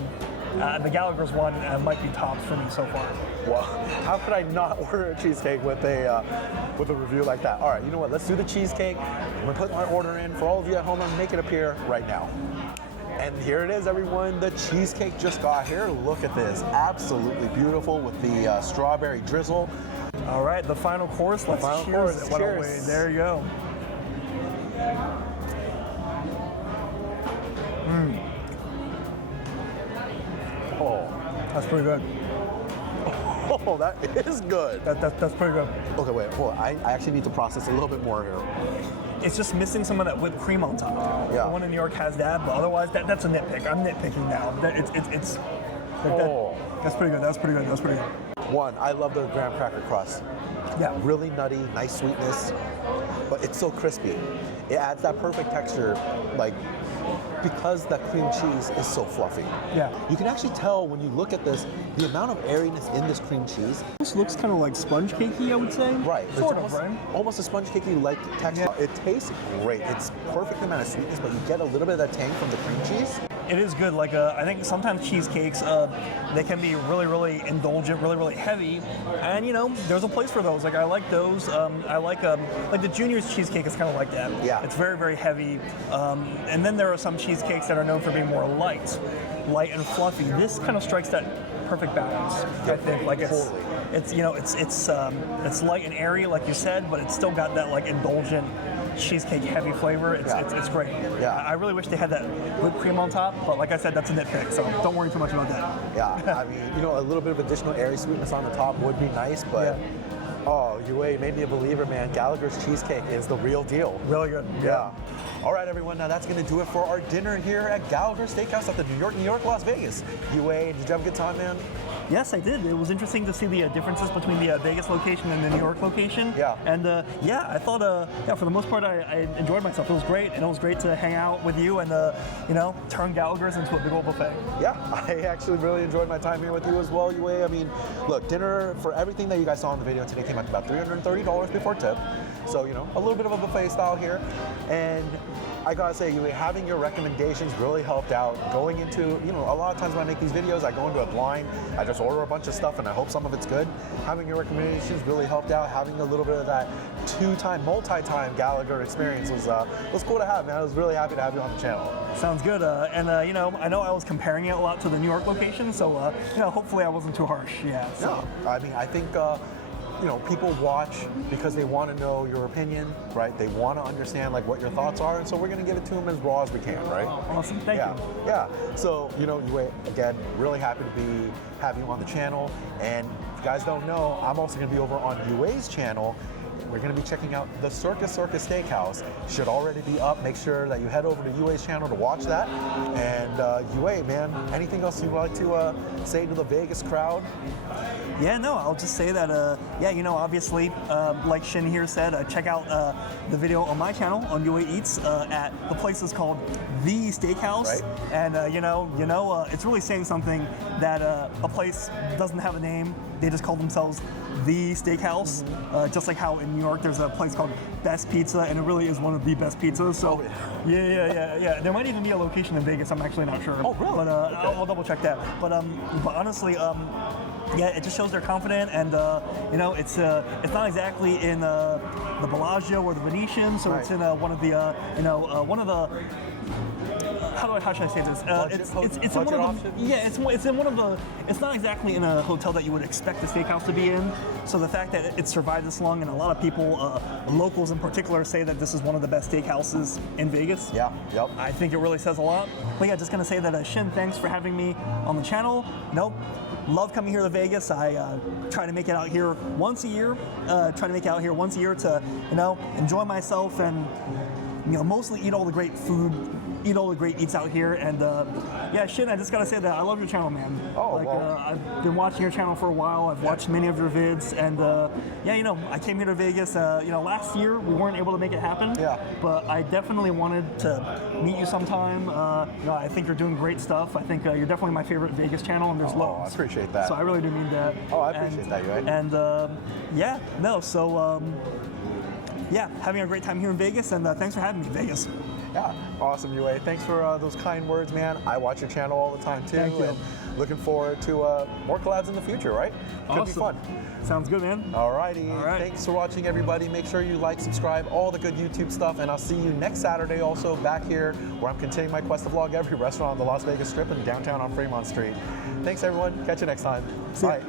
the Gallagher's one might be tops for me so far. Well, how could I not order a cheesecake with a review like that? All right, you know what? Let's do the cheesecake. I'm gonna put my order in. For all of you at home, I'm gonna make it appear right now. And here it is, everyone. The cheesecake just got here. Look at this. Absolutely beautiful with the strawberry drizzle. All right, the final course. Let's cheers it. Cheers. There you go. Oh, That's pretty good. oh, that is good. That's pretty good. Okay, wait, hold on. I actually need to process a little bit more here. It's just missing some of that whipped cream on top. Yeah. The one in New York has that, but otherwise, that's a nitpick. I'm nitpicking now. That's pretty good. That's pretty good. That's pretty good. One, I love the graham cracker crust. Yeah. Really nutty, nice sweetness, but it's so crispy. It adds that perfect texture, like, because that cream cheese is so fluffy. Yeah. You can actually tell when you look at this, the amount of airiness in this cream cheese. This looks kind of like sponge cakey, I would say. Right. Sort It's of, right? almost a sponge cakey like texture. Yeah. It tastes great. It's perfect amount of sweetness, but you get a little bit of that tang from the cream cheese. It is good. Like I think sometimes cheesecakes, they can be really, really indulgent, really, really heavy, and you know, there's a place for those. Like I like those. I like the Junior's cheesecake is kind of like that. Yeah. It's very, very heavy, and then there are some cheesecakes that are known for being more light and fluffy. This kind of strikes that perfect balance. I think like Totally. it's you know it's light and airy like you said, but it's still got that like indulgent cheesecake heavy flavor. It's great. Yeah. I really wish they had that whipped cream on top, but like I said, that's a nitpick, so don't worry too much about that. Yeah, I mean, you know, a little bit of additional airy sweetness on the top would be nice, but oh, you made me a believer, man. Gallagher's cheesecake is the real deal. Really good. Yeah. All right, everyone. Now that's going to do it for our dinner here at Gallagher Steakhouse at the New York, Las Vegas. Yue, did you have a good time, man? Yes, I did. It was interesting to see the differences between the Vegas location and the New York location. Yeah. And I thought, for the most part, I enjoyed myself. It was great, and it was great to hang out with you and, turn Gallagher's into a big old buffet. Yeah, I actually really enjoyed my time here with you as well, Yue. I mean, look, dinner for everything that you guys saw in the video today came out to about $330 before tip. So, you know, a little bit of a buffet style here. And I gotta say, Yue, having your recommendations really helped out. Going into, you know, a lot of times when I make these videos, I go into a blind, I just order a bunch of stuff and I hope some of it's good. Having your recommendations really helped out. Having a little bit of that multi-time Gallagher experience was cool to have, man. I was really happy to have you on the channel. Sounds good. I know I was comparing it a lot to the New York location, so, hopefully I wasn't too harsh. Yeah. So. No, I mean, I think, people watch because they want to know your opinion, right? They want to understand like what your thoughts are, and so we're going to give it to them as raw as we can, right? Awesome, thank you. Yeah. So, Yue, again, really happy to have you on the channel. And if you guys don't know, I'm also going to be over on Yue's channel. We're going to be checking out the Circus Steakhouse. Should already be up. Make sure that you head over to Yue's channel to watch that. And Yue, man, anything else you'd like to say to the Vegas crowd? Yeah, no, I'll just say that, obviously, like Shin here said, check out the video on my channel, on Yue Eats, at the place is called The Steakhouse. Right. And, it's really saying something that a place doesn't have a name. They just call themselves The Steakhouse. Just like how in New York there's a place called Best Pizza, and it really is one of the best pizzas. So, yeah. There might even be a location in Vegas. I'm actually not sure. Oh, really? But I'll double check that. But honestly, yeah, it just shows they're confident, and it's not exactly in the Bellagio or the Venetian, so it's in one of the how should I say this? It's in one of the it's in one of the. It's not exactly in a hotel that you would expect a steakhouse to be in. So the fact that it survived this long, and a lot of people, locals in particular, say that this is one of the best steakhouses in Vegas. Yeah. Yep. I think it really says a lot. But yeah, just gonna say that Shin, thanks for having me on the channel. Love coming here to Vegas. I try to make it out here once a year. To enjoy myself and mostly eat all the great food, eat all the great eats out here. And Shin, I just gotta say that I love your channel, man. I've been watching your channel for a while. I've watched many of your vids, and I came here to Vegas. Last year we weren't able to make it happen. Yeah. But I definitely wanted to meet you sometime. I think you're doing great stuff. I think you're definitely my favorite Vegas channel, and there's loads. I appreciate that. So I really do mean that. Oh, I appreciate that, right? And having a great time here in Vegas, and thanks for having me, Vegas. Yeah, awesome, Yue. Thanks for those kind words, man. I watch your channel all the time too. Thank you. And looking forward to more collabs in the future, right? Could be fun. Sounds good, man. Alrighty. All right. Thanks for watching, everybody. Make sure you like, subscribe, all the good YouTube stuff, and I'll see you next Saturday also back here where I'm continuing my quest to vlog every restaurant on the Las Vegas Strip and downtown on Fremont Street. Thanks, everyone. Catch you next time. Bye.